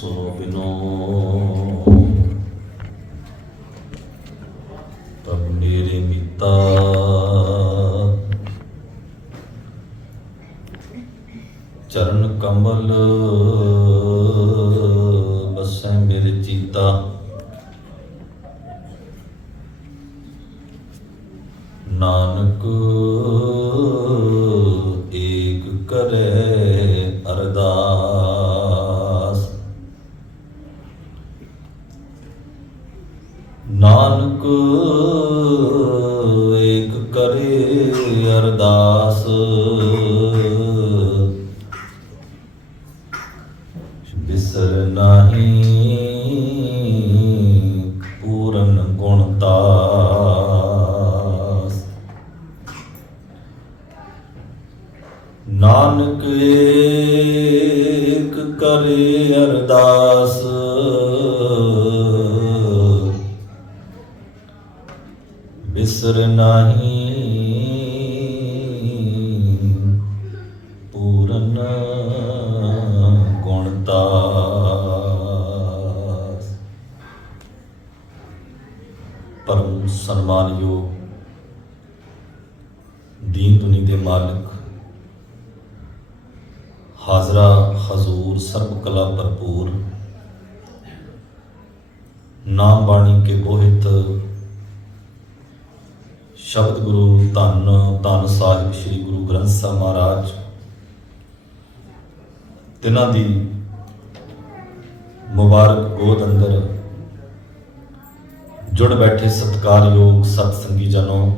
ਸੋ ਬਿਨੋ ਤਬ ਮੇਰੇ ਮਿੱਤਾ। ਚਰਨ ਕਮਲ ਕਰੇ ਅਰਦਾਸ। ਪਰਮ ਸਨਮਾਨਯੋਗ ਦੀਨ ਦੁਨੀ ਦੇ ਮਾਲਕ, ਹਾਜ਼ਰਾ ਹਜ਼ੂਰ ਸਰਬ ਕਲਾ ਭਰਪੂਰ, ਨਾਮ ਬਾਣੀ ਕੇ ਬੋਹਿਤ ਸ਼ਬਦ ਗੁਰੂ ਧੰਨ ਧੰਨ ਸਾਹਿਬ ਸ੍ਰੀ ਗੁਰੂ ਗ੍ਰੰਥ ਸਾਹਿਬ ਮਹਾਰਾਜ, ਤਿਨਾਂ ਦੀ ਮੁਬਾਰਕ ਗੋਦ ਅੰਦਰ ਜੁੜ ਬੈਠੇ ਸਤਿਕਾਰਯੋਗ ਸਤਸੰਗੀ ਜਨੋ।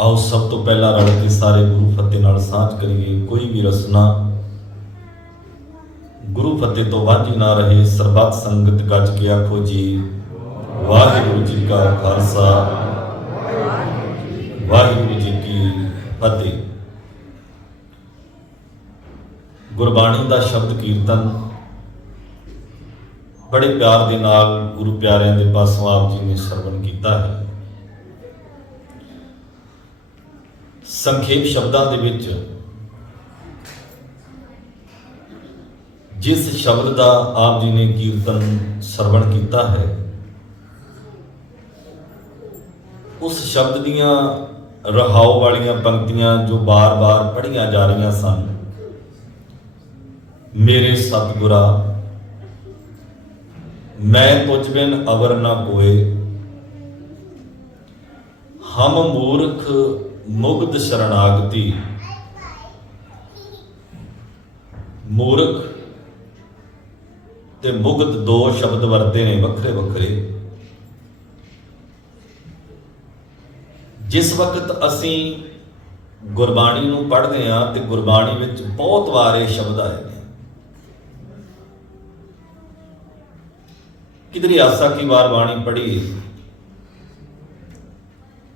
ਆਓ ਸਭ ਤੋਂ ਪਹਿਲਾਂ ਰਲ ਕੇ ਸਾਰੇ ਗੁਰੂ ਫਤਿਹ ਨਾਲ ਸਾਂਝ ਕਰੀਏ, ਕੋਈ ਵੀ ਰਸਨਾ। ਗੁਰੂ ਫਤਿਹ ਤੋਂ ਵਾਂਝੀ ਨਾ ਰਹੇ, ਸਰਬੱਤ ਸੰਗਤ ਗੱਜ ਕੇ ਆਖੋ ਜੀ, ਵਾਹਿਗੁਰੂ ਜੀ ਕਾ ਖਾਲਸਾ। ਵਾਹਿਗੁਰੂ ਜੀ ਕੀ ਫਤਿਹ। ਗੁਰਬਾਣੀ ਦਾ ਸ਼ਬਦ ਕੀਰਤਨ ਬੜੇ ਪਿਆਰ ਦੇ ਨਾਲ ਗੁਰੂ ਪਿਆਰਿਆਂ ਦੇ ਪਾਸੋਂ ਆਪ ਜੀ ਨੇ ਸਰਵਣ ਕੀਤਾ ਹੈ। ਸੰਖੇਪ ਸ਼ਬਦਾਂ ਦੇ ਵਿੱਚ, ਜਿਸ ਸ਼ਬਦ ਦਾ ਆਪ ਜੀ ਨੇ ਕੀਰਤਨ ਸਰਵਣ ਕੀਤਾ ਹੈ, ਉਸ ਸ਼ਬਦ ਦੀਆਂ ਰਹਾਉ ਵਾਲੀਆਂ ਪੰਕਤੀਆਂ ਜੋ ਬਾਰ-ਬਾਰ ਪੜ੍ਹੀਆਂ ਜਾ ਰਹੀਆਂ ਸਨ, ਮੇਰੇ ਸਤਿਗੁਰਾ ਮੈਂ ਕੁਝ ਬਿਨ ਅਵਰ ਨਾ ਕੋਏ। ਹਮ ਮੂਰਖ ਮੁਗਧ ਸ਼ਰਨਾਗਤੀ। ਮੂਰਖ ਤੇ ਮੁਗਧ ਦੋ ਸ਼ਬਦ ਵਰਤੇ ਨੇ ਵੱਖਰੇ ਵੱਖਰੇ। ਜਿਸ ਵਕਤ ਅਸੀਂ ਗੁਰਬਾਣੀ ਨੂੰ ਪੜ੍ਹਦੇ ਹਾਂ ਤੇ ਗੁਰਬਾਣੀ ਵਿੱਚ ਬਹੁਤ ਵਾਰ ਇਹ ਸ਼ਬਦ ਆਏ ਨੇ ਕਿਧਰੀ ਆਸਾ ਕੀ ਵਾਰ ਬਾਣੀ ਪੜ੍ਹੀ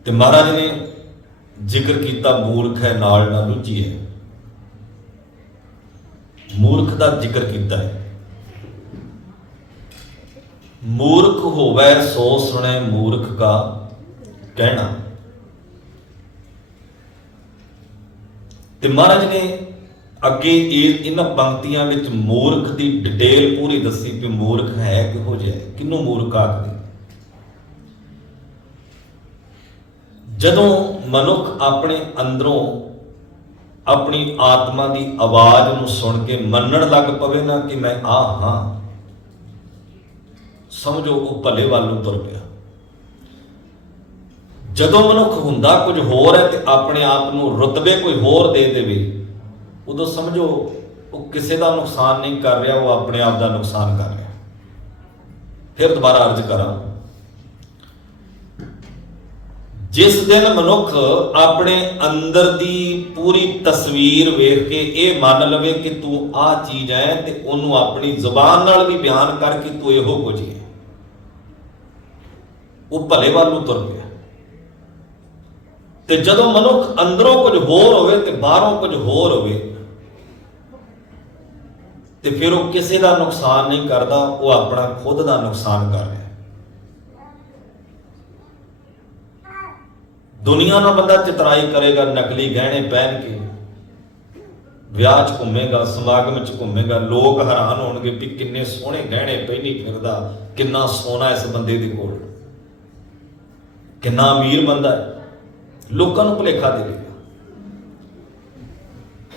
ਤੇ ਮਹਾਰਾਜ ਨੇ ਜ਼ਿਕਰ ਕੀਤਾ, ਮੂਰਖ ਹੈ, ਨਾਲ ਨਾ ਰੁੱਝੀਏ ਮੂਰਖ ਦਾ ਜ਼ਿਕਰ ਕੀਤਾ ਹੈ। ਮੂਰਖ ਹੋਵੇ, ਸੋ ਸੁਣੇ ਮੂਰਖ ਕਾ ਕਹਿਣਾ। ਤੇ ਮਹਾਰਾਜ ਨੇ ਅੱਗੇ ਇਹ ਇਹਨਾਂ ਪੰਕਤੀਆਂ ਵਿੱਚ ਮੂਰਖ ਦੀ ਡਿਟੇਲ ਪੂਰੀ ਦੱਸੀ ਕਿ ਮੂਰਖ ਹੈ ਕਿਹੋ ਜਿਹਾ ਹੈ, ਕਿਹਨੂੰ ਮੂਰਖ ਆਖਦੇ ਜਦੋਂ ਮਨੁੱਖ ਆਪਣੇ ਅੰਦਰੋਂ ਆਪਣੀ ਆਤਮਾ ਦੀ ਆਵਾਜ਼ ਨੂੰ ਸੁਣ ਕੇ ਮੰਨਣ ਲੱਗ ਪਵੇ ਨਾ ਕਿ ਮੈਂ ਆ ਹਾਂ ਸਮਝੋ ਉਹ ਭਲੇ ਵੱਲ ਨੂੰ ਤੁਰ ਪਿਆ। ਜਦੋਂ ਮਨੁੱਖ ਹੁੰਦਾ ਕੁਝ ਹੋਰ ਹੈ ਤੇ ਆਪਣੇ ਆਪ ਨੂੰ ਰੁਤਬੇ ਕੋਈ ਹੋਰ ਦੇ ਦੇਵੇ ਉਦੋਂ ਸਮਝੋ, ਉਹ ਕਿਸੇ ਦਾ ਨੁਕਸਾਨ ਨਹੀਂ ਕਰ ਰਿਹਾ, ਉਹ ਆਪਣੇ ਆਪ ਦਾ ਨੁਕਸਾਨ ਕਰ ਰਿਹਾ। ਫਿਰ ਦੁਬਾਰਾ ਅਰਜ਼ ਕਰਾਂ, ਜਿਸ ਦਿਨ ਮਨੁੱਖ ਆਪਣੇ ਅੰਦਰ ਦੀ ਪੂਰੀ ਤਸਵੀਰ ਵੇਖ ਕੇ ਇਹ ਮੰਨ ਲਵੇ ਕਿ ਤੂੰ ਆਹ ਚੀਜ਼ ਹੈ ਤੇ ਉਹਨੂੰ ਆਪਣੀ ਜ਼ੁਬਾਨ ਨਾਲ ਵੀ ਬਿਆਨ ਕਰਕੇ ਤੂੰ ਇਹੋ ਕੁਝ ਹੈ। ਉਹ ਭਲੇ ਵੱਲ ਨੂੰ ਤੁਰ ਪਿਆ ਤੇ ਜਦੋਂ ਮਨੁੱਖ ਅੰਦਰੋਂ ਕੁਝ ਹੋਰ ਹੋਵੇ ਤੇ ਬਾਹਰੋਂ ਕੁਝ ਹੋਰ ਹੋਵੇ ਤੇ ਫਿਰ ਉਹ ਕਿਸੇ ਦਾ ਨੁਕਸਾਨ ਨਹੀਂ ਕਰਦਾ, ਉਹ ਆਪਣਾ ਖੁਦ ਦਾ ਨੁਕਸਾਨ ਕਰ ਰਿਹਾ ਦੁਨੀਆ ਨਾਲ ਬੰਦਾ ਚਤਰਾਈ ਕਰੇਗਾ, ਨਕਲੀ ਗਹਿਣੇ ਪਹਿਨ ਕੇ। ਵਿਆਹ 'ਚ ਘੁੰਮੇਗਾ, ਸਮਾਗਮ 'ਚ ਘੁੰਮੇਗਾ, ਲੋਕ ਹੈਰਾਨ ਹੋਣਗੇ ਵੀ ਕਿੰਨੇ ਸੋਹਣੇ ਗਹਿਣੇ ਪਹਿਨੀ ਫਿਰਦਾ, ਕਿੰਨਾ ਸੋਨਾ ਇਸ ਬੰਦੇ ਦੇ ਕੋਲ। ਕਿੰਨਾ ਅਮੀਰ ਬੰਦਾ ਹੈ। ਲੋਕਾਂ ਨੂੰ ਭੁਲੇਖਾ ਦੇਵੇਗਾ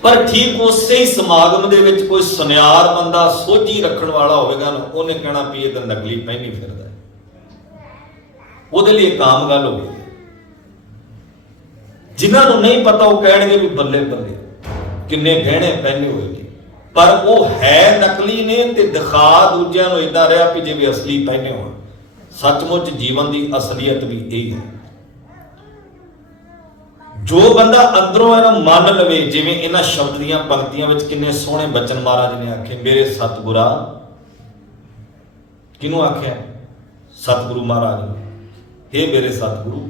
ਪਰ ਠੀਕ ਉਸੇ ਹੀ ਸਮਾਗਮ ਦੇ ਵਿੱਚ ਕੋਈ ਸੁਨਿਆਰ ਬੰਦਾ ਸੋਝੀ ਰੱਖਣ ਵਾਲਾ ਹੋਵੇਗਾ ਨਾ, ਉਹਨੇ ਕਹਿਣਾ ਵੀ ਇਹ ਤਾਂ ਨਕਲੀ ਪਹਿਨੀ ਫਿਰਦਾ ਉਹਦੇ ਲਈ ਇੱਕ ਆਮ ਗੱਲ ਹੋਵੇਗੀ ਜਿਨ੍ਹਾਂ ਨੂੰ ਨਹੀਂ ਪਤਾ ਉਹ ਕਹਿਣਗੇ ਵੀ ਬੱਲੇ ਬੱਲੇ, ਕਿੰਨੇ ਗਹਿਣੇ ਪਹਿਨੇ ਹੋਏ ਨੇ। ਪਰ ਉਹ ਹੈ ਨਕਲੀ ਨੇ ਤੇ ਦਿਖਾ ਦੂਜਿਆਂ ਨੂੰ ਇਦਾਂ ਰਿਹਾ ਵੀ ਜਿਵੇਂ ਅਸਲੀ ਪਹਿਨੇ ਹੋਣ। ਸੱਚਮੁੱਚ ਜੀਵਨ ਦੀ ਅਸਲੀਅਤ ਵੀ ਇਹ ਹੈ। ਜੋ ਬੰਦਾ ਅੰਦਰੋਂ ਇਹਨਾਂ ਮੰਨ ਲਵੇ, ਜਿਵੇਂ ਇਹਨਾਂ ਸ਼ਬਦ ਦੀਆਂ ਪੰਕਤੀਆਂ ਵਿੱਚ ਕਿੰਨੇ ਸੋਹਣੇ ਬਚਨ ਮਹਾਰਾਜ ਨੇ ਆਖੇ, ਮੇਰੇ ਸਤਿਗੁਰਾ ਕਿਹਨੂੰ ਆਖਿਆ? ਸਤਿਗੁਰੂ ਮਹਾਰਾਜ ਨੇ। ਹੇ ਮੇਰੇ ਸਤਿਗੁਰੂ,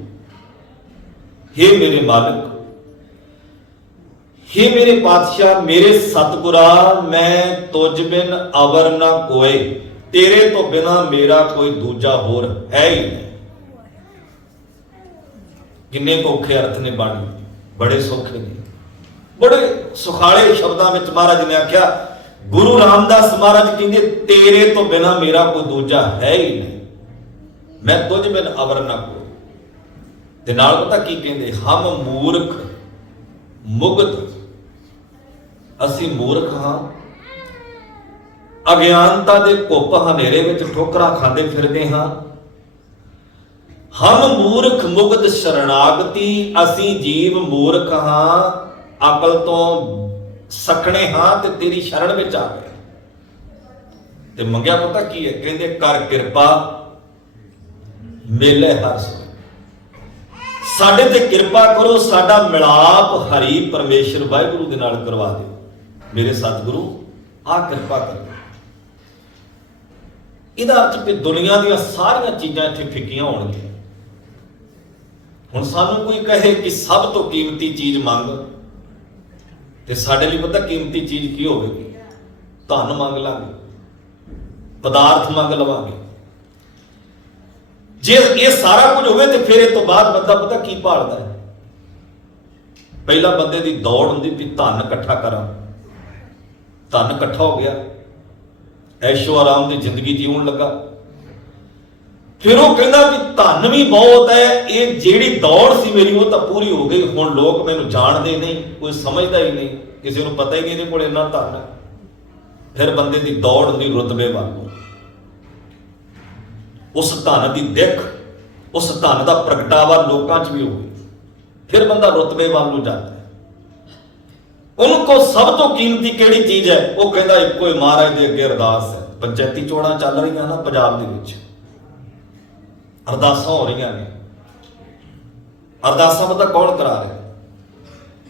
ਹੇ ਮੇਰੇ ਮਾਲਕ, ਹੇ ਮੇਰੇ ਪਾਤਸ਼ਾਹ, ਮੇਰੇ ਸਤਿਗੁਰਾ, ਮੈਂ ਤੁਝ ਬਿਨ ਅਵਰ ਨਾ ਕੋਏ, ਤੇਰੇ ਤੋਂ ਬਿਨਾ ਮੇਰਾ ਕੋਈ ਦੂਜਾ ਹੋਰ ਹੈ ਹੀ ਨਹੀਂ। ਕਿੰਨੇ ਕੁ ਔਖੇ ਅਰਥ ਨੇ ਬਾਣੀ, ਬੜੇ ਸੌਖੇ ਨੇ। ਬੜੇ ਸੁਖਾਲੇ ਸ਼ਬਦਾਂ ਵਿੱਚ ਮਹਾਰਾਜ ਨੇ ਆਖਿਆ, ਗੁਰੂ ਰਾਮਦਾਸ ਮਹਾਰਾਜ ਕਹਿੰਦੇ, ਤੇਰੇ ਤੋਂ ਬਿਨਾ ਮੇਰਾ ਕੋਈ ਦੂਜਾ ਹੈ ਹੀ ਨਹੀਂ। ਮੈਂ ਤੁਝ ਬਿਨ ਅਵਰ ਨਾ ਕੋਈ। ਤੇ ਨਾਲ ਪਤਾ ਕੀ ਕਹਿੰਦੇ, ਹਮ ਮੂਰਖ ਮੁਗਧ। ਅਸੀਂ ਮੂਰਖ ਹਾਂ। ਅਗਿਆਨਤਾ ਦੇ ਕੁੱਪ ਹਨੇਰੇ ਵਿੱਚ ਠੋਕਰਾਂ ਖਾਂਦੇ ਫਿਰਦੇ ਹਾਂ। ਹਮ ਮੂਰਖ ਮੁਗਧ ਸ਼ਰਨਾਗਤੀ, ਅਸੀਂ ਜੀਵ ਮੂਰਖ ਹਾਂ, ਅਕਲ ਤੋਂ ਸਖਣੇ ਹਾਂ ਤੇ ਤੇਰੀ ਸ਼ਰਨ ਵਿੱਚ ਆ ਗਏ। ਤੇ ਮੰਗਿਆ ਪਤਾ ਕੀ ਹੈ? ਕਹਿੰਦੇ, ਕਰ ਕਿਰਪਾ, ਮੇਲੇ ਹਰ ਸੋ ਸਾਡੇ ਤੇ ਕਿਰਪਾ ਕਰੋ, ਸਾਡਾ ਮਿਲਾਪ ਹਰੀ ਪਰਮੇਸ਼ਰ ਵਾਹਿਗੁਰੂ ਦੇ ਨਾਲ ਕਰਵਾ ਦਿਓ। ਮੇਰੇ ਸਤਿਗੁਰੂ ਆ ਕਿਰਪਾ ਕਰੋ। ਇਹਦਾ ਅਰਥ ਵੀ ਦੁਨੀਆ ਦੀਆਂ ਸਾਰੀਆਂ ਚੀਜ਼ਾਂ ਇੱਥੇ ਫਿੱਕੀਆਂ ਹੋਣਗੀਆਂ। ਹੁਣ ਸਾਨੂੰ ਕੋਈ ਕਹੇ ਕਿ ਸਭ ਤੋਂ ਕੀਮਤੀ ਚੀਜ਼ ਮੰਗ ਤੇ ਸਾਡੇ ਲਈ ਪਤਾ ਕੀਮਤੀ ਚੀਜ਼ ਕੀ ਹੋਵੇਗੀ? ਧਨ ਮੰਗ ਲਾਂਗੇ, ਪਦਾਰਥ ਮੰਗ ਲਵਾਂਗੇ। ਜੇ ਇਹ ਸਾਰਾ ਕੁਝ ਹੋਵੇ ਤੇ ਫਿਰ ਇਹ ਤੋਂ ਬਾਅਦ ਬੰਦਾ ਪਤਾ ਕੀ ਭਾਲਦਾ ਹੈ? ਪਹਿਲਾ ਬੰਦੇ ਦੀ ਦੌੜ ਹੁੰਦੀ ਵੀ ਧਨ ਇਕੱਠਾ ਕਰਾਂ। ਧਨ ਇਕੱਠਾ ਹੋ ਗਿਆ। ਐਸ਼ੋ ਆਰਾਮ ਦੀ ਜ਼ਿੰਦਗੀ ਜੀਉਣ ਲੱਗਾ। ਫਿਰ ਉਹ ਕਹਿੰਦਾ ਵੀ ਧਨ ਵੀ ਬਹੁਤ ਹੈ, ਇਹ ਜਿਹੜੀ ਦੌੜ ਸੀ ਮੇਰੀ, ਉਹ ਤਾਂ ਪੂਰੀ ਹੋ ਗਈ। ਹੁਣ ਲੋਕ ਮੈਨੂੰ ਜਾਣਦੇ ਨਹੀਂ, ਕੋਈ ਸਮਝਦਾ ਹੀ ਨਹੀਂ। ਕਿਸੇ ਨੂੰ ਪਤਾ ਹੀ ਨਹੀਂ ਇਹਦੇ ਕੋਲ ਇੰਨਾ ਧਨ। ਹੈ ਫਿਰ ਬੰਦੇ ਦੀ ਦੌੜ ਹੁੰਦੀ ਰੁਤਬੇ ਵੱਲ ਉਸ ਧਨ ਦੀ ਦਿੱਖ, ਉਸ ਧਨ ਦਾ ਪ੍ਰਗਟਾਵਾ ਲੋਕਾਂ 'ਚ ਵੀ ਹੋਵੇ ਫਿਰ ਬੰਦਾ ਰੁਤਬੇ ਵੱਲ ਨੂੰ ਜਾਂਦਾ ਉਹਨੂੰ ਕੋ ਸਭ ਤੋਂ ਕੀਮਤੀ ਕਿਹੜੀ ਚੀਜ਼ ਹੈ? ਉਹ ਕਹਿੰਦਾ, ਇੱਕੋ ਹੀ ਮਹਾਰਾਜ ਦੇ ਅੱਗੇ ਅਰਦਾਸ ਹੈ। ਪੰਚਾਇਤੀ ਚੋਣਾਂ ਚੱਲ ਰਹੀਆਂ ਨਾ ਪੰਜਾਬ ਦੇ ਵਿੱਚ। ਅਰਦਾਸਾਂ ਹੋ ਰਹੀਆਂ ਨੇ। ਅਰਦਾਸਾਂ ਪਤਾ ਕੌਣ ਕਰਾ ਰਿਹਾ?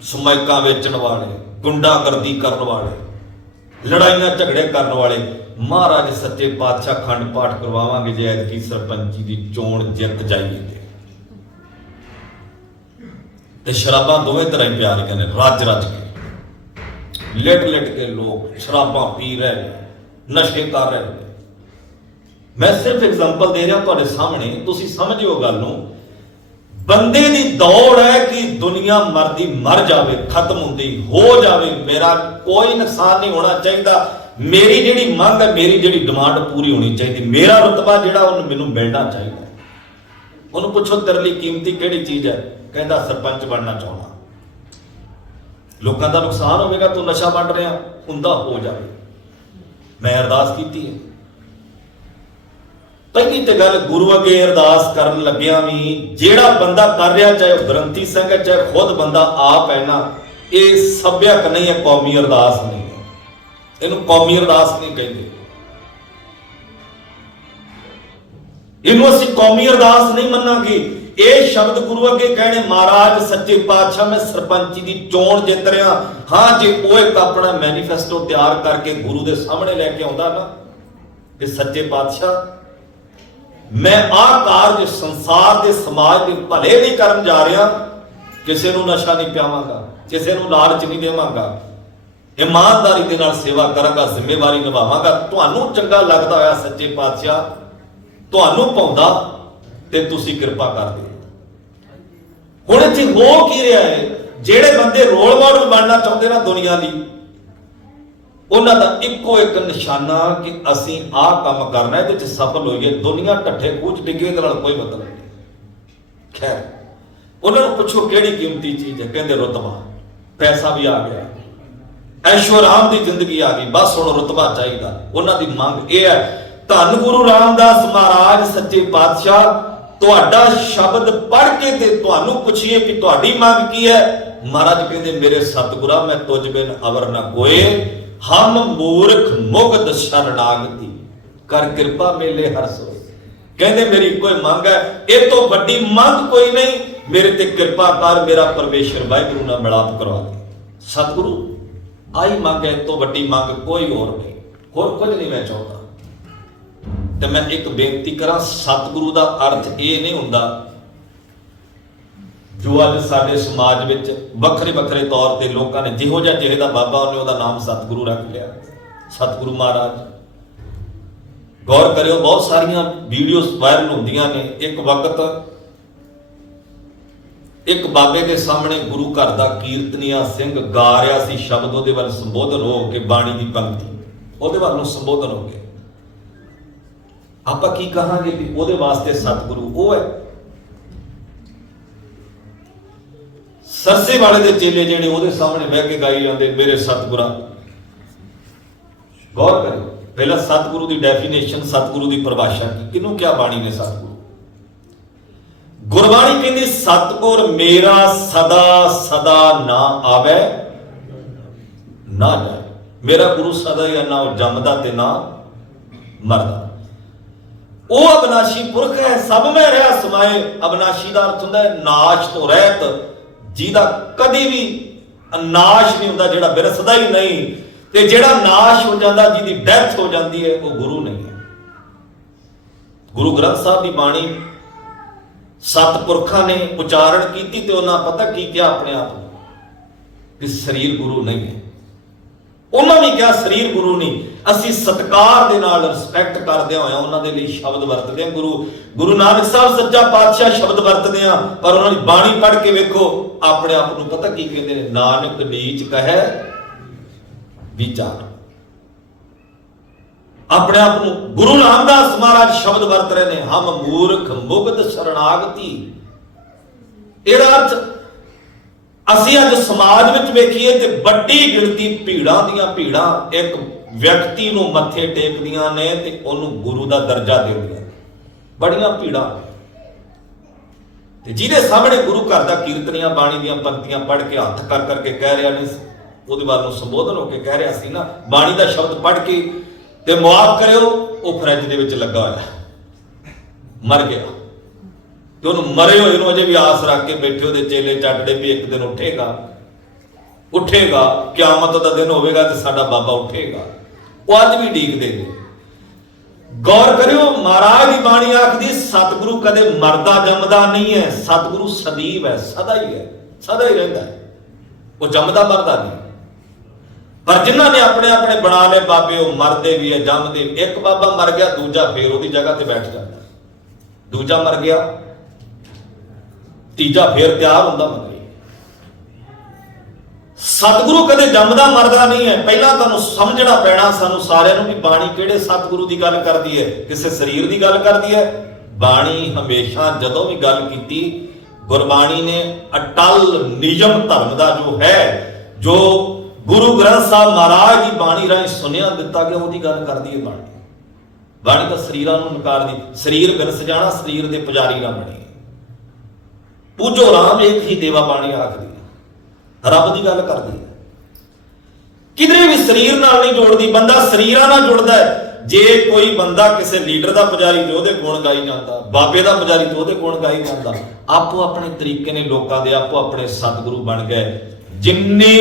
ਸਮੈਕਾਂ ਵੇਚਣ ਵਾਲੇ, ਗੁੰਡਾਗਰਦੀ ਕਰਨ ਵਾਲੇ, ਲੜਾਈਆਂ ਝਗੜੇ ਕਰਨ ਵਾਲੇ, ਮਹਾਰਾਜ ਸੱਚੇ ਪਾਤਸ਼ਾਹ ਖੰਡ ਪਾਠ ਕਰਵਾਵਾਂਗੇ ਜੇ ਐਤਕੀ ਸਰਪੰਚੀ ਦੀ ਚੋਣ ਜਿੱਤ ਜਾਈਏ ਤੇ। ਤੇ ਸ਼ਰਾਬਾਂ ਦੋਵੇਂ ਤਰ੍ਹਾਂ ਹੀ ਪਿਆਰੀਆਂ ਨੇ, ਰੱਜ ਰੱਜ ਕੇ। ਲਿਟ ਲਿਟ ਕੇ ਲੋਕ ਸ਼ਰਾਬਾਂ ਪੀ ਰਹੇ ਨੇ, ਨਸ਼ੇ ਕਰ ਰਹੇ ਨੇ। ਮੈਂ ਸਿਰਫ ਐਗਜ਼ਾਮਪਲ ਦੇ ਰਿਹਾ ਤੁਹਾਡੇ ਸਾਹਮਣੇ, ਤੁਸੀਂ ਸਮਝਿਓ ਗੱਲ ਨੂੰ। ਬੰਦੇ ਦੀ ਦੌੜ ਹੈ ਕਿ ਦੁਨੀਆ ਮਰਦੀ ਮਰ ਜਾਵੇ, ਖਤਮ ਹੁੰਦੀ, ਹੋ ਜਾਵੇ, ਮੇਰਾ ਕੋਈ ਨੁਕਸਾਨ ਨਹੀਂ ਹੋਣਾ ਚਾਹੀਦਾ। ਮੇਰੀ ਜਿਹੜੀ ਮੰਗ ਹੈ, ਮੇਰੀ ਜਿਹੜੀ ਡਿਮਾਂਡ ਪੂਰੀ ਹੋਣੀ ਚਾਹੀਦੀ। ਮੇਰਾ ਰਤਬਾ ਜਿਹੜਾ, ਉਹਨੂੰ ਮੈਨੂੰ ਮਿਲਣਾ ਚਾਹੀਦਾ। ਉਹਨੂੰ ਪੁੱਛੋ ਤੇਰੇ ਲਈ ਕੀਮਤੀ ਕਿਹੜੀ ਚੀਜ਼ ਹੈ? ਕਹਿੰਦਾ, ਸਰਪੰਚ ਬਣਨਾ ਚਾਹੁੰਦਾ। ਲੋਕਾਂ ਦਾ ਨੁਕਸਾਨ ਹੋਵੇਗਾ, ਤੂੰ ਨਸ਼ਾ ਵੰਡ ਰਿਹਾ, ਹੁੰਦਾ ਹੋ ਜਾਵੇ। ਮੈਂ ਅਰਦਾਸ ਕੀਤੀ ਹੈ। ਪਹਿਲੀ ਤੇ ਗੱਲ ਗੁਰੂ ਅੱਗੇ ਅਰਦਾਸ ਕਰਨ ਲੱਗਿਆ ਵੀ ਜਿਹੜਾ ਬੰਦਾ ਕਰ ਰਿਹਾ, ਚਾਹੇ ਗ੍ਰੰਥੀ ਸਿੰਘ ਹੈ, ਚਾਹੇ ਖੁਦ ਬੰਦਾ ਆਪ ਹੈ ਨਾ, ਇਹ ਸੱਭਿਅਕ ਨਹੀਂ ਹੈ, ਕੌਮੀ ਅਰਦਾਸ ਨਹੀਂ ਹੈ। ਇਹਨੂੰ ਕੌਮੀ ਅਰਦਾਸ ਨਹੀਂ ਕਹਿੰਦੇ। ਇਹਨੂੰ ਅਸੀਂ ਕੌਮੀ ਅਰਦਾਸ ਨਹੀਂ ਮੰਨਾਂਗੇ। ਇਹ ਸ਼ਬਦ ਗੁਰੂ ਅੱਗੇ ਕਹਿਣੇ ਮਹਾਰਾਜ, ਸੱਚੇ ਪਾਤਸ਼ਾਹ, ਮੈਂ ਸਰਪੰਚੀ ਦੀ ਚੋਣ ਜਿੱਤ ਰਿਹਾ। ਹਾਂ, ਜੇ ਉਹ ਇੱਕ ਆਪਣਾ ਮੈਨੀਫੈਸਟੋ ਤਿਆਰ ਕਰਕੇ ਗੁਰੂ ਦੇ ਸਾਹਮਣੇ ਲੈ ਕੇ ਆਉਂਦਾ ਨਾ, ਕਿ ਸੱਚੇ ਪਾਤਸ਼ਾਹ ਮੈਂ ਆਹ ਕਾਰਜ ਸੰਸਾਰ ਦੇ ਸਮਾਜ ਦੇ ਭਲੇ ਲਈ ਕਰਨ ਜਾ ਰਿਹਾ, ਕਿਸੇ ਨੂੰ ਨਸ਼ਾ ਨਹੀਂ ਪਿਆਵਾਂਗਾ, ਕਿਸੇ ਨੂੰ ਲਾਲਚ ਨਹੀਂ ਦੇਵਾਂਗਾ। ਇਮਾਨਦਾਰੀ ਦੇ ਨਾਲ ਸੇਵਾ ਕਰਾਂਗਾ, ਜ਼ਿੰਮੇਵਾਰੀ ਨਿਭਾਵਾਂਗਾ। ਤੁਹਾਨੂੰ ਚੰਗਾ ਲੱਗਦਾ ਹੋਇਆ ਸੱਚੇ ਪਾਤਸ਼ਾਹ, ਤੁਹਾਨੂੰ ਪਾਉਂਦਾ ਤੇ ਤੁਸੀਂ ਕਿਰਪਾ ਕਰਦੇ ਹੁਣ ਇੱਥੇ ਹੋ ਕੀ ਰਿਹਾ ਹੈ? ਜਿਹੜੇ ਬੰਦੇ ਰੋਲ ਮਾਡਲ ਬਣਨਾ ਚਾਹੁੰਦੇ ਨਾ ਦੁਨੀਆ ਦੀ ਉਹਨਾਂ ਦਾ ਇੱਕੋ ਇੱਕ ਨਿਸ਼ਾਨਾ ਕਿ ਅਸੀਂ ਆਹ ਕੰਮ ਕਰਨਾ ਇਹਦੇ ਚ ਸਫਲ ਹੋਈਏ, ਦੁਨੀਆ ਢੱਠੇ ਕੂਚ ਡਿੱਗੇ, ਇਹਦੇ ਨਾਲ ਕੋਈ ਮਤਲਬ ਨਹੀਂ। ਖੈਰ, ਉਹਨਾਂ ਨੂੰ ਪੁੱਛੋ ਕਿਹੜੀ ਕੀਮਤੀ ਚੀਜ਼ ਹੈ, ਕਹਿੰਦੇ ਰਤਬਾ। ਪੈਸਾ ਵੀ ਆ ਗਿਆ। ਐਸ਼ੋ ਆਰਾਮ ਦੀ ਜ਼ਿੰਦਗੀ ਆ ਗਈ, ਬਸ ਹੁਣ ਰਤਬਾ ਚਾਹੀਦਾ। ਉਹਨਾਂ ਦੀ ਮੰਗ ਇਹ ਹੈ, ਧੰਨ ਗੁਰੂ ਰਾਮਦਾਸ ਮਹਾਰਾਜ, ਸੱਚੇ ਪਾਤਸ਼ਾਹ, ਤੁਹਾਡਾ ਸ਼ਬਦ ਪੜ੍ਹ ਕੇ ਤੇ ਤੁਹਾਨੂੰ ਪੁੱਛੀਏ ਕਿ ਤੁਹਾਡੀ ਮੰਗ ਕੀ ਹੈ। ਮਹਾਰਾਜ ਕਹਿੰਦੇ, ਮੇਰੇ ਸਤਿਗੁਰਾ, ਮੈਂ ਤੁਝ ਬਿਨ ਅਵਰ ਨਾ ਕੋਏ ਹਮ ਮੂਰਖ ਮੁਗਧ ਸ਼ਰਣਾਗਤੀ ਕਰ ਕਿਰਪਾ ਮੇਲੇ ਹਰ ਸੋਏ। ਕਹਿੰਦੇ ਮੇਰੀ ਇੱਕੋ ਮੰਗ ਹੈ, ਇਹ ਤੋਂ ਵੱਡੀ ਮੰਗ ਕੋਈ ਨਹੀਂ, ਮੇਰੇ ਤੇ ਕਿਰਪਾ ਕਰ, ਮੇਰਾ ਪਰਮੇਸ਼ਰ ਵਾਹਿਗੁਰੂ ਨਾਲ ਮਿਲਾਪ ਕਰਵਾ ਦੇ। ਸਤਿਗੁਰੂ ਆਈ ਮੰਗ ਹੈ, ਇਹ ਤੋਂ ਵੱਡੀ ਮੰਗ ਕੋਈ ਹੋਰ ਨਹੀਂ। ਹੋਰ ਕੁਝ ਨਹੀਂ ਮੈਂ ਚਾਹੁੰਦਾ। ਤੇ ਮੈਂ ਇੱਕ ਬੇਨਤੀ ਕਰਾਂ, ਸਤਿਗੁਰੂ ਦਾ ਅਰਥ ਇਹ ਨਹੀਂ ਹੁੰਦਾ ਜੋ ਅੱਜ ਸਾਡੇ ਸਮਾਜ ਵਿੱਚ ਵੱਖਰੇ ਵੱਖਰੇ ਤੌਰ ਤੇ ਲੋਕਾਂ ਨੇ ਜਿਹੋ ਜਿਹਾ ਜਿਹੇ ਦਾ ਬਾਬਾ, ਉਹਨੇ ਉਹਦਾ ਨਾਮ ਸਤਿਗੁਰੂ ਰੱਖ ਲਿਆ। ਸਤਿਗੁਰੂ ਮਹਾਰਾਜ, ਗੌਰ ਕਰਿਓ, ਬਹੁਤ ਸਾਰੀਆਂ ਵੀਡੀਓਜ਼ ਵਾਇਰਲ ਹੁੰਦੀਆਂ ਨੇ। ਇੱਕ ਵਕਤ ਇੱਕ ਬਾਬੇ ਦੇ ਸਾਹਮਣੇ ਗੁਰੂ ਘਰ ਦਾ ਕੀਰਤਨੀਆ ਸਿੰਘ ਗਾ ਰਿਹਾ ਸੀ, ਸ਼ਬਦ ਉਹਦੇ ਵੱਲ ਸੰਬੋਧਨ ਹੋ ਕੇ ਬਾਣੀ ਦੀ ਪੰਕਤੀ। ਉਹਦੇ ਵੱਲ ਨੂੰ ਸੰਬੋਧਨ ਹੋ ਕੇ ਆਪਾਂ ਕੀ ਕਹਾਂਗੇ ਕਿ ਉਹਦੇ ਵਾਸਤੇ ਸਤਿਗੁਰੂ ਉਹ ਹੈ? ਸਰਸੇ ਵਾਲੇ ਦੇ ਚੇਲੇ ਜਿਹੜੇ ਉਹਦੇ ਸਾਹਮਣੇ ਬਹਿ ਕੇ ਗਾਈ ਜਾਂਦੇ, ਮੇਰੇ ਸਤਿਗੁਰਾਂ। ਗੌਰ ਕਰਿਓ, ਪਹਿਲਾਂ ਸਤਿਗੁਰੂ ਦੀ ਡੈਫੀਨੇਸ਼ਨ ਸਤਿਗੁਰੂ ਦੀ ਪਰਿਭਾਸ਼ਾ ਕੀ? ਕਿਹਨੂੰ ਕਿਹਾ ਬਾਣੀ ਨੇ ਸਤਿਗੁਰੂ? ਗੁਰਬਾਣੀ ਕਹਿੰਦੀ, ਸਤਿਗੁਰ ਮੇਰਾ ਸਦਾ ਸਦਾ ਨਾ ਆਵੇ, ਨਾ ਜਾਏ। ਮੇਰਾ ਗੁਰੂ ਸਦਾ ਹੀ ਨਾ ਉਹ ਜੰਮਦਾ ਤੇ ਨਾ ਮਰਦਾ। ਉਹ ਅਬਨਾਸ਼ੀ ਪੁਰਖ ਹੈ, ਸਭ ਮੈਂ ਰਿਹਾ ਸਮਾਏ। ਅਬਨਾਸ਼ੀ ਦਾ ਅਰਥ ਹੁੰਦਾ ਹੈ, ਨਾਸ਼ ਤੋਂ ਰਹਿਤ। ਜਿਹਦਾ ਕਦੀ ਵੀ ਨਾਸ਼ ਨਹੀਂ ਹੁੰਦਾ, ਜਿਹੜਾ ਵਿਰਸਦਾ ਹੀ ਨਹੀਂ। ਤੇ ਜਿਹੜਾ ਨਾਸ਼ ਹੋ ਜਾਂਦਾ, ਜਿਹਦੀ ਡੈਥ ਹੋ ਜਾਂਦੀ ਹੈ, ਉਹ ਗੁਰੂ ਨਹੀਂ ਹੈ। ਗੁਰੂ ਗ੍ਰੰਥ ਸਾਹਿਬ ਦੀ ਬਾਣੀ ਸਤ ਪੁਰਖਾਂ ਨੇ ਉਚਾਰਨ ਕੀਤੀ ਤੇ ਉਹਨਾਂ ਪਤਾ ਕੀ ਕਿਹਾ ਆਪਣੇ ਆਪ ਨੂੰ? ਕਿ ਸਰੀਰ ਗੁਰੂ ਨਹੀਂ ਹੈ। ਉਹਨਾਂ ਨੇ ਕਿਹਾ, ਸਰੀਰ ਗੁਰੂ ਨਹੀਂ। ਅਸੀਂ ਸਤਕਾਰ ਦੇ ਨਾਲ ਰਿਸਪੈਕਟ ਕਰਦੇ ਹੋਇਆ ਉਹਨਾਂ ਦੇ ਲਈ ਸ਼ਬਦ ਵਰਤਦੇ ਹਾਂ ਗੁਰੂ ਗੁਰੂ ਨਾਨਕ ਸਾਹਿਬ ਸੱਚਾ ਪਾਤਸ਼ਾਹ ਸ਼ਬਦ ਵਰਤਦੇ ਆ, ਪਰ ਉਹਨਾਂ ਦੀ ਬਾਣੀ ਪੜ੍ਹ ਕੇ ਵੇਖੋ, ਆਪਣੇ ਆਪ ਨੂੰ ਪਤਾ ਕੀ ਕਹਿੰਦੇ ਨੇ? ਨਾਨਕ ਨੀਚ ਕਹੈ, ਵਿਚਾਰ। ਆਪਣੇ ਆਪ ਨੂੰ ਗੁਰੂ ਰਾਮਦਾਸ ਮਹਾਰਾਜ ਸ਼ਬਦ ਵਰਤ ਰਹੇ ਨੇ, ਹਮ ਮੂਰਖ ਮੁਗਧ ਸ਼ਰਨਾਗਤੀ। ਇਹਦਾ ਅਰਥ ਅਸੀਂ ਅੱਜ ਸਮਾਜ ਵਿੱਚ ਵੇਖੀਏ ਤੇ ਵੱਡੀ ਗਿਣਤੀ ਭੀੜਾਂ ਦੀਆਂ ਭੀੜਾਂ ਇੱਕ ਵਿਅਕਤੀ ਨੂੰ ਮੱਥੇ ਟੇਕਦੀਆਂ ਨੇ ਤੇ ਉਹਨੂੰ ਗੁਰੂ ਦਾ ਦਰਜਾ ਦਿੰਦੀਆਂ ਬੜੀਆਂ ਭੀੜਾਂ ਤੇ ਜਿਹਦੇ ਸਾਹਮਣੇ ਗੁਰੂ ਘਰ ਦਾ ਕੀਰਤਨੀਆਂ, ਬਾਣੀ ਦੀਆਂ ਪੰਕਤੀਆਂ ਪੜ੍ਹ ਕੇ ਹੱਥ ਕਰ ਕਰਕੇ ਕਹਿ ਰਿਹਾ ਨਹੀਂ ਉਹਦੇ ਵੱਲ ਨੂੰ ਸੰਬੋਧਨ ਹੋ ਕੇ ਕਹਿ ਰਿਹਾ ਸੀ ਨਾ, ਬਾਣੀ ਦਾ ਸ਼ਬਦ ਪੜ੍ਹ ਕੇ ਤੇ ਮੁਆਫ ਕਰਿਓ, ਉਹ ਫਰਿੱਜ ਦੇ ਵਿੱਚ ਲੱਗਾ ਹੋਇਆ। ਮਰ ਗਿਆ। ਤੇ ਉਹਨੂੰ ਮਰੇ ਹੋਏ ਨੂੰ ਅਜੇ ਵੀ ਆਸ ਰੱਖ ਕੇ ਬੈਠੇ ਉਹਦੇ ਚੇਲੇ ਚੱਟੜੇ ਵੀ ਇੱਕ ਦਿਨ ਉੱਠੇਗਾ। ਉੱਠੇਗਾ, ਕਿਆਮਤ ਦਾ ਦਿਨ ਹੋਵੇਗਾ ਤੇ ਸਾਡਾ ਬਾਬਾ ਉੱਠੇਗਾ। ਉਹ ਅੱਜ ਵੀ ਢੀਕਦੇ ਨੇ। ਗੌਰ ਕਰਿਓ, ਮਹਾਰਾਜ ਦੀ ਬਾਣੀ ਆਖਦੀ, ਸਤਿਗੁਰੂ ਕਦੇ ਮਰਦਾ ਜੰਮਦਾ ਨਹੀਂ ਹੈ। ਸਤਿਗੁਰੂ ਸਦੀਵ ਹੈ, ਸਦਾ ਹੀ ਹੈ, ਸਦਾ ਹੀ ਰਹਿੰਦਾ ਹੈ। ਉਹ ਜੰਮਦਾ ਮਰਦਾ ਨਹੀਂ। ਪਰ ਜਿਨ੍ਹਾਂ ਨੇ ਆਪਣੇ ਆਪਣੇ ਬਣਾ ਲਏ ਬਾਬੇ, ਉਹ ਮਰਦੇ ਵੀ ਹੈ, ਜੰਮਦੇ ਇੱਕ ਬਾਬਾ ਮਰ ਗਿਆ, ਦੂਜਾ ਫੇਰ ਉਹਦੀ ਜਗ੍ਹਾ ਤੇ ਬੈਠ ਜਾਂਦਾ। ਦੂਜਾ ਮਰ ਗਿਆ ਤੀਜਾ ਫੇਰ ਤਿਆਰ ਹੁੰਦਾ ਮਰ ਸਤਿਗੁਰੂ ਕਦੇ ਜੰਮਦਾ ਮਰਦਾ ਨਹੀਂ ਹੈ। ਪਹਿਲਾਂ ਤੁਹਾਨੂੰ ਸਮਝਣਾ ਪੈਣਾ ਸਾਨੂੰ ਸਾਰਿਆਂ ਨੂੰ ਵੀ ਬਾਣੀ ਕਿਹੜੇ ਸਤਿਗੁਰੂ ਦੀ ਗੱਲ ਕਰਦੀ ਹੈ, ਕਿਸੇ ਸਰੀਰ ਦੀ ਗੱਲ ਕਰਦੀ ਹੈ। ਬਾਣੀ ਹਮੇਸ਼ਾ ਜਦੋਂ ਵੀ ਗੱਲ ਕੀਤੀ, ਗੁਰਬਾਣੀ ਨੇ ਅਟਲ ਨਿਯਮ ਧਰਮ ਦਾ ਜੋ ਹੈ, ਜੋ ਗੁਰੂ ਗ੍ਰੰਥ ਸਾਹਿਬ ਮਹਾਰਾਜ ਦੀ ਬਾਣੀ ਰਾਹੀਂ ਸੁਨੇਹਾ ਦਿੱਤਾ ਗਿਆ, ਉਹਦੀ ਗੱਲ ਕਰਦੀ ਹੈ ਬਾਣੀ। ਬਾਣੀ ਤਾਂ ਸਰੀਰਾਂ ਨੂੰ ਨਕਾਰਦੀ ਸਰੀਰ ਵਿਰਸ ਜਾਣਾ, ਸਰੀਰ ਦੇ ਪੁਜਾਰੀ ਨਾ ਬਣੇ। ਪੂਜੋ ਰਾਮ ਇੱਕ ਹੀ ਦੇਵਾ ਬਾਣੀ ਆਖਦੀ ਹੈ ਰੱਬ ਦੀ ਗੱਲ ਕਰਦੀ ਹੈ ਕਿਧਰੇ ਵੀ ਸਰੀਰ ਨਾਲ ਨਹੀਂ ਜੋੜਦੀ, ਬੰਦਾ ਸਰੀਰਾਂ ਨਾਲ ਜੁੜਦਾ ਹੈ। ਜੇ ਕੋਈ ਬੰਦਾ ਕਿਸੇ ਲੀਡਰ ਦਾ ਪੁਜਾਰੀ ਤੇ ਉਹਦੇ ਗੁਣ ਗਾਈ ਜਾਂਦਾ, ਬਾਬੇ ਦਾ ਪੁਜਾਰੀ ਤੇ ਉਹਦੇ ਗੁਣ ਗਾਈ ਜਾਂਦਾ, ਆਪੋ ਆਪਣੇ ਤਰੀਕੇ ਨੇ ਲੋਕਾਂ ਦੇ, ਆਪੋ ਆਪਣੇ ਸਤਿਗੁਰੂ ਬਣ ਗਏ। ਜਿੰਨੇ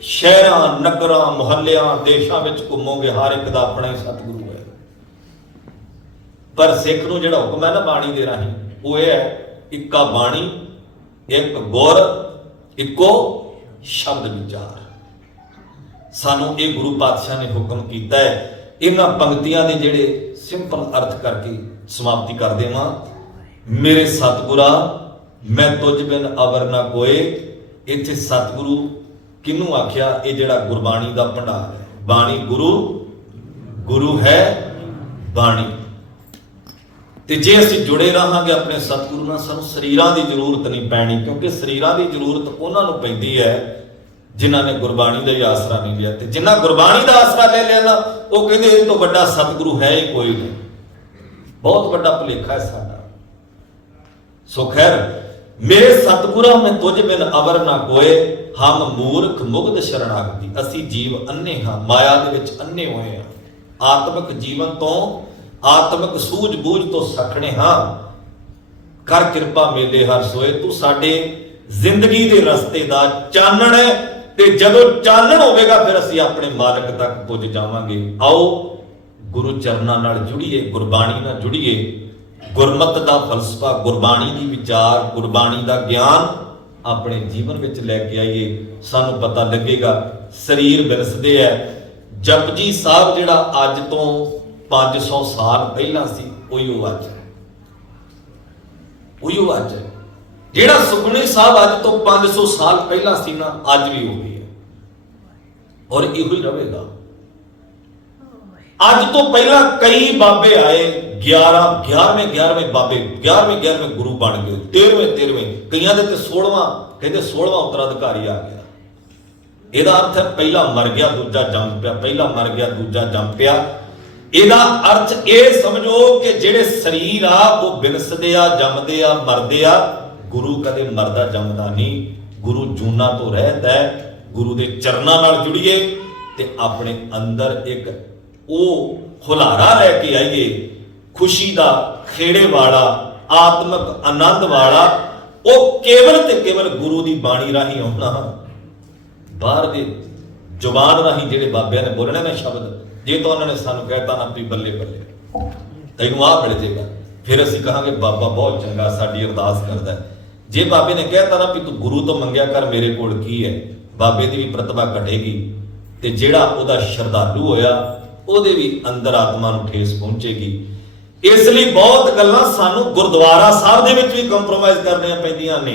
ਸ਼ਹਿਰਾਂ, ਨਗਰਾਂ, ਮੁਹੱਲਿਆਂ, ਦੇਸ਼ਾਂ ਵਿੱਚ ਘੁੰਮੋਗੇ, ਹਰ ਇੱਕ ਦਾ ਆਪਣਾ ਹੀ ਸਤਿਗੁਰੂ ਹੈ। ਪਰ ਸਿੱਖ ਨੂੰ ਜਿਹੜਾ ਹੁਕਮ ਹੈ ਨਾ ਬਾਣੀ ਦੇ ਰਾਹੀਂ, ਉਹ ਇਹ ਹੈ ਇੱਕਾ ਬਾਣੀ, ਇੱਕ ਗੁਰ, ਇੱਕੋ ਸ਼ਬਦ ਵਿਚਾਰ। ਸਾਨੂੰ ਇਹ ਗੁਰੂ ਪਾਤਸ਼ਾਹ ਨੇ ਹੁਕਮ ਕੀਤਾ ਹੈ, ਇਹਨਾਂ ਪੰਕਤੀਆਂ ਦੇ ਜਿਹੜੇ ਸਿੰਪਲ ਅਰਥ ਕਰਕੇ ਸਮਾਪਤੀ ਕਰ ਦੇਵਾਂ। ਮੇਰੇ ਸਤਿਗੁਰਾ, ਮੈਂ ਤੁਝ ਬਿਨ ਅਵਰ ਨਾ ਕੋਏ। ਇੱਥੇ ਸਤਿਗੁਰੂ ਕਿਹਨੂੰ ਆਖਿਆ? ਇਹ ਜਿਹੜਾ ਗੁਰਬਾਣੀ ਦਾ ਭੰਡਾਰ ਹੈ। ਬਾਣੀ ਗੁਰੂ ਗੁਰੂ ਹੈ, ਬਾਣੀ। ਤੇ ਜੇ ਅਸੀਂ ਜੁੜੇ ਰਹਾਂਗੇ ਆਪਣੇ ਸਤਿਗੁਰੂ ਨਾਲ, ਸਾਨੂੰ ਸਰੀਰਾਂ ਦੀ ਜ਼ਰੂਰਤ ਨਹੀਂ ਪੈਣੀ, ਕਿਉਂਕਿ ਸਰੀਰਾਂ ਦੀ ਜ਼ਰੂਰਤ ਉਹਨਾਂ ਨੂੰ ਪੈਂਦੀ ਹੈ ਜਿਨ੍ਹਾਂ ਨੇ ਗੁਰਬਾਣੀ ਦਾ ਹੀ ਆਸਰਾ ਨਹੀਂ ਲਿਆ। ਤੇ ਜਿਨ੍ਹਾਂ ਗੁਰਬਾਣੀ ਦਾ ਆਸਰਾ ਲੈ ਲਿਆ ਨਾ, ਉਹ ਕਹਿੰਦੇ ਇਹ ਤੋਂ ਵੱਡਾ ਸਤਿਗੁਰੂ ਹੈ ਹੀ ਕੋਈ ਨਹੀਂ। ਬਹੁਤ ਵੱਡਾ ਭੁਲੇਖਾ ਹੈ ਸਾਡਾ। ਸੋ ਖੈਰ, ਮੇਰੇ ਸਤਿਗੁਰਾਂ, ਮੈਂ ਤੁਝ ਬਿਨ ਅਵਰ ਨਾ ਕੋਏ, ਹਮ ਮੂਰਖ ਮੁਗਧ ਸ਼ਰਣਾਗਤੀ। ਅਸੀਂ ਜੀਵ ਅੰਨੇ ਹਾਂ, ਮਾਇਆ ਦੇ ਵਿੱਚ ਅੰਨੇ ਹੋਏ ਹਾਂ। ਆਤਮਿਕ ਜੀਵਨ ਤੋਂ ਆਤਮਿਕ ਸੂਝ-ਬੂਝ ਤੋਂ ਸਖਣੇ ਹਾਂ। ਕਰ ਕਿਰਪਾ ਮੇਲੇ ਹਰ ਸੋਏ। ਤੂੰ ਸਾਡੇ ਜ਼ਿੰਦਗੀ ਦੇ ਰਸਤੇ ਦਾ ਚਾਨਣ ਹੈ ਤੇ ਜਦੋਂ ਚਾਨਣ ਹੋਵੇਗਾ ਫਿਰ ਅਸੀਂ ਆਪਣੇ ਮਾਲਕ ਤੱਕ ਪੁੱਜ ਜਾਵਾਂਗੇ। ਆਓ, ਗੁਰੂ ਚਰਨਾਂ ਨਾਲ ਜੁੜੀਏ, ਗੁਰਬਾਣੀ ਨਾਲ ਜੁੜੀਏ। ਗੁਰਮਤ ਦਾ ਫਲਸਫਾ, ਗੁਰਬਾਣੀ ਦੀ ਵਿਚਾਰ, ਗੁਰਬਾਣੀ ਦਾ ਗਿਆਨ ਆਪਣੇ ਜੀਵਨ ਵਿੱਚ ਲੈ ਕੇ ਆਈਏ। ਸਾਨੂੰ ਪਤਾ ਲੱਗੇਗਾ, ਸਰੀਰ ਵਿਰਸਦੇ ਐ ਜਪਜੀ ਸਾਹਿਬ ਜਿਹੜਾ ਅੱਜ ਤੋਂ 500 ਸਾਲ ਪਹਿਲਾਂ ਸੀ ਉਹੀ ਅੱਜ ਹੈ। ਉਹੀ ਅੱਜ ਜਿਹੜਾ ਸੁਖਮਨੀ ਸਾਹਿਬ ਅੱਜ ਤੋਂ 500 ਸਾਲ ਪਹਿਲਾਂ ਸੀ ਨਾ, ਅੱਜ ਵੀ ਉਹੀ ਹੈ। ਔਰ ਇਹੋ ਹੀ ਰਹੇਗਾ। ਅੱਜ ਤੋਂ ਪਹਿਲਾਂ ਕਈ ਬਾਬੇ ਆਏ 11 11ਵੇਂ 11ਵੇਂ ਬਾਬੇ 11ਵੇਂ 11ਵੇਂ ਗੁਰੂ ਬਣ ਗਏ 13ਵੇਂ 13ਵੇਂ ਕਈਆਂ ਦੇ ਤੇ 16ਵਾਂ ਕਹਿੰਦੇ 16ਵਾਂ ਉਤਰਾਧਿਕਾਰੀ ਆ ਗਿਆ। ਇਹਦਾ ਅਰਥ ਹੈ ਪਹਿਲਾ ਮਰ ਗਿਆ, ਦੂਜਾ ਜੰਮ ਪਿਆ, ਪਹਿਲਾ ਮਰ ਗਿਆ, ਦੂਜਾ ਜੰਮ ਪਿਆ ਇਹਦਾ ਅਰਥ ਇਹ ਸਮਝੋ ਕਿ ਜਿਹੜੇ ਸਰੀਰ ਆ, ਉਹ ਬਿਨਸਦੇ ਆ, ਜੰਮਦੇ ਆ, ਮਰਦੇ ਆ, ਗੁਰੂ ਕਦੇ ਮਰਦਾ ਜੰਮਦਾ ਨਹੀਂ। ਗੁਰੂ ਜੂਨਾ ਤੋਂ ਰਹਿਤ ਹੈ, ਗੁਰੂ ਦੇ ਚਰਨਾਂ ਨਾਲ ਜੁੜੀਏ ਤੇ ਆਪਣੇ ਅੰਦਰ ਇੱਕ ਉਹ ਹੁਲਾਰਾ ਲੈ ਕੇ ਆਈਏ, ਖੁਸ਼ੀ ਦਾ ਖੇੜੇ ਵਾਲਾ, ਆਤਮਿਕ ਆਨੰਦ ਵਾਲਾ, ਉਹ ਕੇਵਲ ਤੇ ਕੇਵਲ ਗੁਰੂ ਦੀ ਬਾਣੀ ਰਾਹੀਂ ਆਉਣਾ ਬਾਹਰ ਦੇ ਜ਼ੁਬਾਨ ਰਾਹੀਂ ਜਿਹੜੇ ਬਾਬਿਆਂ ਨੇ ਬੋਲਣੇ ਨੇ ਸ਼ਬਦ ਜੇ ਤਾਂ ਉਹਨਾਂ ਨੇ ਸਾਨੂੰ ਕਹਿਤਾ ਨਾ ਵੀ ਬੱਲੇ ਬੱਲੇ, ਤੈਨੂੰ ਆਹ ਮਿਲ ਜੇਗਾ। ਫਿਰ ਅਸੀਂ ਕਹਾਂਗੇ, ਬਾਬਾ ਬਹੁਤ ਚੰਗਾ, ਸਾਡੀ ਅਰਦਾਸ ਕਰਦਾ ਜੇ ਬਾਬੇ ਨੇ ਕਹਿਤਾ ਨਾ ਵੀ ਤੂੰ ਗੁਰੂ ਤੋਂ ਮੰਗਿਆ ਕਰ, ਮੇਰੇ ਕੋਲ ਕੀ ਹੈ? ਬਾਬੇ ਦੀ ਵੀ ਪ੍ਰਤਿਭਾ ਘਟੇਗੀ। ਤੇ ਜਿਹੜਾ ਉਹਦਾ ਸ਼ਰਧਾਲੂ ਹੋਇਆ, ਉਹਦੇ ਵੀ ਅੰਦਰ ਆਤਮਾ ਨੂੰ ਠੇਸ ਪਹੁੰਚੇਗੀ। ਇਸ ਲਈ ਬਹੁਤ ਗੱਲਾਂ ਸਾਨੂੰ ਗੁਰਦੁਆਰਾ ਸਾਹਿਬ ਦੇ ਵਿੱਚ ਵੀ ਕੰਪਰੋਮਾਈਜ਼ ਕਰਨੀਆਂ ਪੈਂਦੀਆਂ ਨੇ।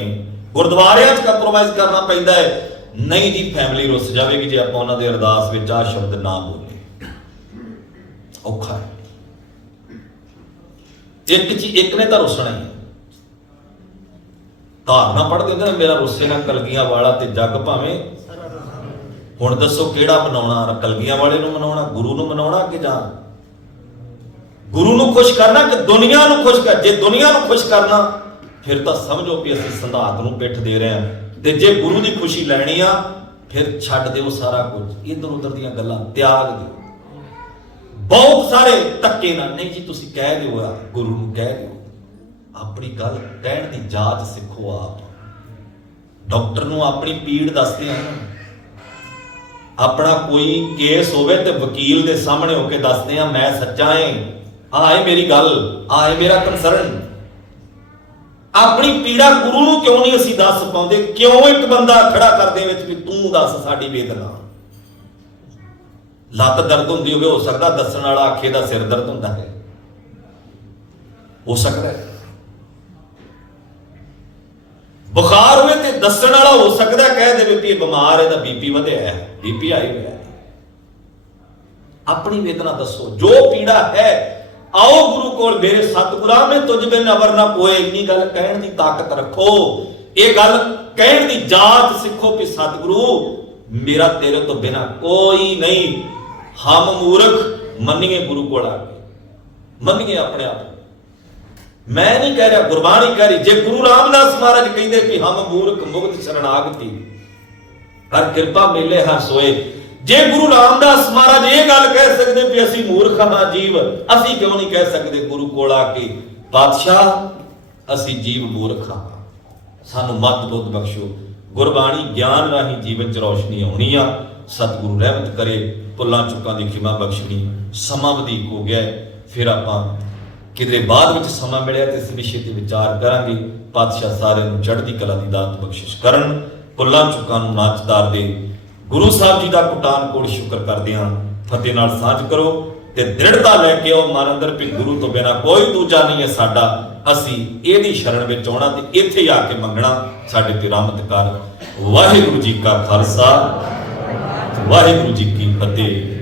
ਗੁਰਦੁਆਰਿਆਂ 'ਚ ਕੰਪਰੋਮਾਈਜ਼ ਕਰਨਾ ਪੈਂਦਾ ਹੈ। ਨਹੀਂ ਜੀ ਫੈਮਿਲੀ ਰੁੱਸ ਜਾਵੇਗੀ ਜੇ ਆਪਾਂ ਉਹਨਾਂ ਦੇ ਅਰਦਾਸ ਵਿੱਚ ਆ ਸ਼ਬਦ ਨਾ ਬੋਲੇ ਔਖਾ ਹੈ। ਇੱਕ ਚੀ ਇੱਕ ਨੇ ਤਾਂ ਰੁੱਸਣਾ ਹੀ ਹੈ। ਧਾਰਨਾ ਪੜ੍ਹਦੇ ਹੁੰਦੇ ਨੇ, ਮੇਰਾ ਰੁੱਸੇ ਨਾ ਕਲਗੀਆਂ ਵਾਲਾ ਤੇ ਜੱਗ ਭਾਵੇਂ ਹੁਣ ਦੱਸੋ ਕਿਹੜਾ ਮਨਾਉਣਾ ਕਲਗੀਆਂ ਵਾਲੇ ਨੂੰ ਮਨਾਉਣਾ, ਗੁਰੂ ਨੂੰ ਮਨਾਉਣਾ ਕਿ ਜਾਂ ਗੁਰੂ ਨੂੰ ਖੁਸ਼ ਕਰਨਾ ਕਿ ਦੁਨੀਆ ਨੂੰ ਖੁਸ਼ ਕਰ ਜੇ ਦੁਨੀਆ ਨੂੰ ਖੁਸ਼ ਕਰਨਾ, ਫਿਰ ਤਾਂ ਸਮਝੋ ਕਿ ਅਸੀਂ ਸੰਧਾਤ ਨੂੰ ਪਿੱਠ ਦੇ ਰਹੇ ਹਾਂ। ਤੇ ਜੇ ਗੁਰੂ ਦੀ ਖੁਸ਼ੀ ਲੈਣੀ ਆ, ਫਿਰ ਛੱਡ ਦਿਓ ਸਾਰਾ ਕੁਝ। ਇਧਰ ਉਧਰ ਦੀਆਂ ਗੱਲਾਂ, ਤਿਆਗ ਦਿਓ। ਬਹੁਤ ਸਾਰੇ ਧੱਕੇ ਨਾਲ, ਨਹੀਂ ਜੀ ਤੁਸੀਂ ਕਹਿ ਦਿਓ ਆ, ਗੁਰੂ ਨੂੰ ਕਹਿ ਦਿਓ। ਆਪਣੀ ਗੱਲ ਕਹਿਣ ਦੀ ਜਾਚ ਸਿੱਖੋ ਆਪ। ਡਾਕਟਰ ਨੂੰ ਆਪਣੀ ਪੀੜ ਦੱਸਦੇ ਆ ਆਪਣਾ ਕੋਈ ਕੇਸ ਹੋਵੇ ਤੇ ਵਕੀਲ ਦੇ ਸਾਹਮਣੇ ਹੋ ਕੇ ਦੱਸਦੇ ਆ, ਮੈਂ ਸੱਚਾ ਏ। ਆਹ ਏ ਮੇਰੀ ਗੱਲ ਆਹ ਏ ਮੇਰਾ ਕੰਸਰਨ ਆਪਣੀ ਪੀੜਾ ਗੁਰੂ ਨੂੰ ਕਿਉਂ ਨਹੀਂ ਅਸੀਂ ਦੱਸ ਪਾਉਂਦੇ? ਕਿਉਂ ਇੱਕ ਬੰਦਾ ਖੜਾ ਕਰਦੇ ਵਿੱਚ ਵੀ ਤੂੰ ਦੱਸ ਸਾਡੀ ਵੇਦਨਾ ਲੱਤ ਦਰਦ ਹੁੰਦੀ ਹੋਵੇ, ਹੋ ਸਕਦਾ ਦੱਸਣ ਵਾਲਾ ਆਖੇ ਦਾ ਸਿਰ ਦਰਦ ਹੁੰਦਾ ਹੈ। ਹੋ ਸਕਦਾ ਹੈ। ਬੁਖਾਰ ਹੋਵੇ ਤੇ ਦੱਸਣ ਵਾਲਾ ਹੋ ਸਕਦਾ ਕਹਿ ਦੇਵੇ ਵੀ ਬਿਮਾਰ ਹੈ ਤਾਂ ਬੀਪੀ ਵਧਿਆ ਹੈ ਬੀਪੀ ਆਈ ਹੋਇਆ ਹੈ। ਆਪਣੀ ਵੇਦਨਾ ਦੱਸੋ, ਜੋ ਪੀੜਾ ਹੈ, ਆਓ ਗੁਰੂ ਕੋਲ ਮੇਰੇ ਸਤਿਗੁਰਾਂ ਮੈਂ ਤੁਝ ਬਿਨ ਅਵਰ ਨਾ ਕੋਏ ਇੰਨੀ ਗੱਲ ਕਹਿਣ ਦੀ ਤਾਕਤ ਰੱਖੋ। ਇਹ ਗੱਲ ਕਹਿਣ ਦੀ ਜਾਤ ਸਿੱਖੋ ਕਿ ਸਤਿਗੁਰੂ, ਮੇਰਾ ਤੇਰੇ ਤੋਂ ਬਿਨਾ ਕੋਈ ਨਹੀਂ। ਹਮ ਮੂਰਖ ਮੰਨੀਏ ਗੁਰੂ ਕੋਲ ਆ ਕੇ, ਮੰਨੀਏ ਆਪਣੇ ਆਪ ਮੈਂ ਨਹੀਂ ਕਹਿ ਰਿਹਾ, ਗੁਰਬਾਣੀ ਕਹਿ ਰਹੀ, ਜੇ ਗੁਰੂ ਰਾਮਦਾਸ ਮਹਾਰਾਜ ਕਹਿੰਦੇ ਕਿ ਹਮ ਮੂਰਖ ਮੁਕਤ ਸ਼ਰਨਾਗਤੀ, ਹਰ ਕਿਰਪਾ ਮੇਲੇ, ਹਰ ਸੋਏ, ਜੇ ਗੁਰੂ ਰਾਮਦਾਸ ਮਹਾਰਾਜ ਇਹ ਗੱਲ ਕਹਿ ਸਕਦੇ ਵੀ ਅਸੀਂ ਮੂਰਖ ਹਾਂ ਜੀਵ, ਅਸੀਂ ਕਿਉਂ ਨਹੀਂ ਕਹਿ ਸਕਦੇ ਗੁਰੂ ਕੋਲ ਆ ਕੇ ਪਾਤਸ਼ਾਹ ਅਸੀਂ ਜੀਵ ਮੂਰਖ। ਹਾਂ ਸਾਨੂੰ ਮਤ ਬੁੱਧ ਬਖਸ਼ੋ। ਗੁਰਬਾਣੀ ਗਿਆਨ ਰਾਹੀਂ ਜੀਵਨ ਚ ਰੌਸ਼ਨੀ ਆਉਣੀ ਆ। ਸਤਿਗੁਰੂ ਰਹਿਮਤ ਕਰੇ। ਪੁੱਲਾਂ ਚੁੱਕਾਂ ਦੀ ਖਿਮਾ ਬਖਸ਼ਣੀ ਸਮਾਂ ਵਧੀਕ ਹੋ ਗਿਆ ਫਿਰ ਆਪਾਂ ਕਿਤੇ ਬਾਅਦ ਵਿੱਚ ਸਮਾਂ ਮਿਲਿਆ ਤੇ ਇਸ ਵਿਸ਼ੇ ਤੇ ਵਿਚਾਰ ਕਰਾਂਗੇ। ਪਾਤਸ਼ਾਹ ਸਾਰਿਆਂ ਨੂੰ ਚੜ੍ਹਦੀ ਕਲਾ ਦੀ ਦਾਤ ਬਖਸ਼ਿਸ਼ ਕਰਨ। ਭੁੱਲਾਂ ਚੁੱਕਾਂ ਨੂੰ ਨਾਚਦਾਰ ਦੇ ਗੁਰੂ ਸਾਹਿਬ ਜੀ ਦਾ ਕੁਟਾਨ ਕੋੜ ਸ਼ੁਕਰ ਕਰਦੇ ਹਾਂ। ਫਤਿਹ ਨਾਲ ਸਾਂਝ ਕਰੋ ਤੇ ਦ੍ਰਿੜਤਾ ਲੈ ਕੇ ਆਓ ਮਨ ਅੰਦਰ। ਵੀ ਗੁਰੂ ਤੋਂ ਬਿਨਾ ਕੋਈ ਦੂਜਾ ਨਹੀਂ ਹੈ ਸਾਡਾ। ਅਸੀਂ ਇਹਦੀ ਸ਼ਰਣ ਵਿੱਚ ਆਉਣਾ ਤੇ ਇੱਥੇ ਆ ਕੇ ਮੰਗਣਾ। ਸਾਡੇ ਤੇ ਰਹਿਮਤ ਕਰ। ਵਾਹਿਗੁਰੂ ਜੀ ਕਾ ਖਾਲਸਾ। ਵਾਹਿਗੁਰੂ ਜੀ ਕੀ ਫਤਿਹ।